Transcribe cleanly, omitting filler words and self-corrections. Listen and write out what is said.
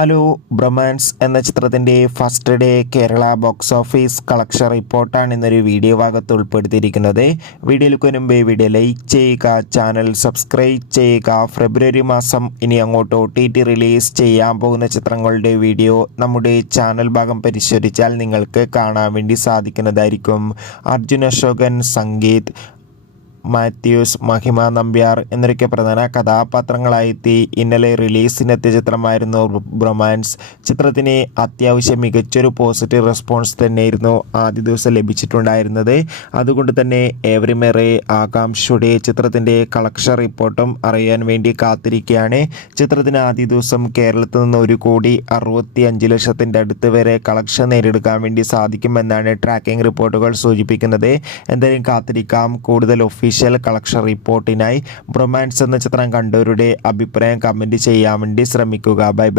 Hello, bromance എന്ന ചിത്രത്തിൻ്റെ first day Kerala box office collection റിപ്പോർട്ടാണ് ഇന്നൊരു വീഡിയോ ഭാഗത്ത് ഉൾപ്പെടുത്തിയിരിക്കുന്നത്. വീഡിയോയിലേക്ക് മുമ്പേ വീഡിയോ ലൈക്ക് ചെയ്യുക, ചാനൽ സബ്സ്ക്രൈബ് ചെയ്യുക. ഫെബ്രുവരി മാസം ഇനി അങ്ങോട്ട് OTT റിലീസ് ചെയ്യാൻ പോകുന്ന ചിത്രങ്ങളുടെ വീഡിയോ നമ്മുടെ ചാനൽ ഭാഗം പരിശോധിച്ചാൽ നിങ്ങൾക്ക് കാണാൻ വേണ്ടി സാധിക്കുന്നതായിരിക്കും. അർജുൻ അശോകൻ, സംഗീത്, മാത്യൂസ്, മഹിമ നമ്പ്യാർ എന്നൊക്കെ പ്രധാന കഥാപാത്രങ്ങളായെത്തി ഇന്നലെ റിലീസിനെത്തിയ ചിത്രമായിരുന്നു ബ്രൊമാൻസ്. ചിത്രത്തിന് അത്യാവശ്യം മികച്ചൊരു പോസിറ്റീവ് റെസ്പോൺസ് തന്നെയായിരുന്നു ആദ്യ ദിവസം ലഭിച്ചിട്ടുണ്ടായിരുന്നത്. അതുകൊണ്ട് തന്നെ ഏവരുമേറെ ആകാംക്ഷയുടെ ചിത്രത്തിൻ്റെ കളക്ഷൻ റിപ്പോർട്ടും അറിയാൻ വേണ്ടി കാത്തിരിക്കുകയാണ്. ചിത്രത്തിന് ആദ്യ ദിവസം കേരളത്തിൽ നിന്ന് 1,65,00,000 അടുത്ത് വരെ കളക്ഷൻ നേടിയെടുക്കാൻ വേണ്ടി സാധിക്കുമെന്നാണ് ട്രാക്കിംഗ് റിപ്പോർട്ടുകൾ സൂചിപ്പിക്കുന്നത്. എന്തായാലും കാത്തിരിക്കാം. കൂടുതൽ ഒഫീഷ്യൽ കളക്ഷൻ റിപ്പോർട്ടിനായി ബ്രൊമാൻസ് എന്ന ചിത്രം കണ്ടവരുടെ അഭിപ്രായം കമൻറ്റ് ചെയ്യാൻ വേണ്ടി ശ്രമിക്കുക. Bye bye.